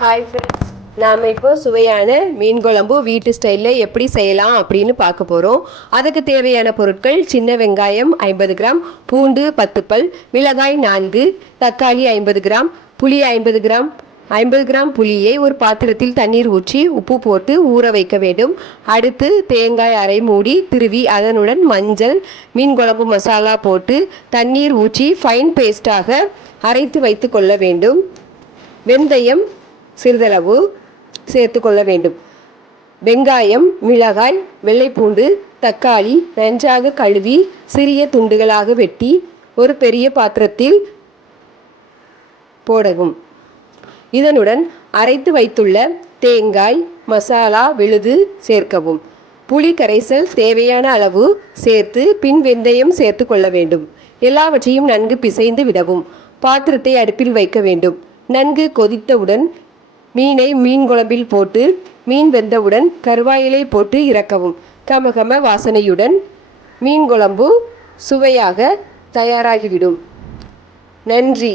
Hi friends, நாம் இப்போ சுவையான மீன் குழம்பு வீட்டு ஸ்டைலில் எப்படி செய்யலாம் அப்படின்னு பார்க்க போகிறோம். அதுக்கு தேவையான பொருட்கள்: சின்ன வெங்காயம் 50 கிராம், பூண்டு 10 பல், மிளகாய் 4, தக்காளி 50 கிராம், புளி 50 கிராம். 50 கிராம் புளியை ஒரு பாத்திரத்தில் தண்ணீர் ஊற்றி உப்பு போட்டு ஊற வைக்க வேண்டும். அடுத்து தேங்காய் அரை மூடி திருவி அதனுடன் மஞ்சள், மீன் குழம்பு மசாலா போட்டு தண்ணீர் ஊற்றி ஃபைன் பேஸ்டாக அரைத்து வைத்து கொள்ள வேண்டும். வெந்தயம் சிறிதளவு சேர்த்து கொள்ள வேண்டும். வெங்காயம், மிளகாய், வெள்ளைப்பூண்டு, தக்காளி நன்றாக கழுவி சிறிய துண்டுகளாக வெட்டி ஒரு பெரிய பாத்திரத்தில் போடவும். இதனுடன் அரைத்து வைத்துள்ள தேங்காய், மசாலா விழுது சேர்க்கவும். புளி கரைசல் தேவையான அளவு சேர்த்து பின் வெந்தயம் சேர்த்து கொள்ள வேண்டும். எல்லாவற்றையும் நன்கு பிசைந்து விடவும். பாத்திரத்தை அடுப்பில் வைக்க வேண்டும். நன்கு கொதித்தவுடன் மீனை மீன் குழம்பில் போட்டு மீன் வெந்தவுடன் கருவாயிலை போட்டு இறக்கவும். கமகம வாசனையுடன் மீன் குழம்பு சுவையாக தயாராகிவிடும். நன்றி.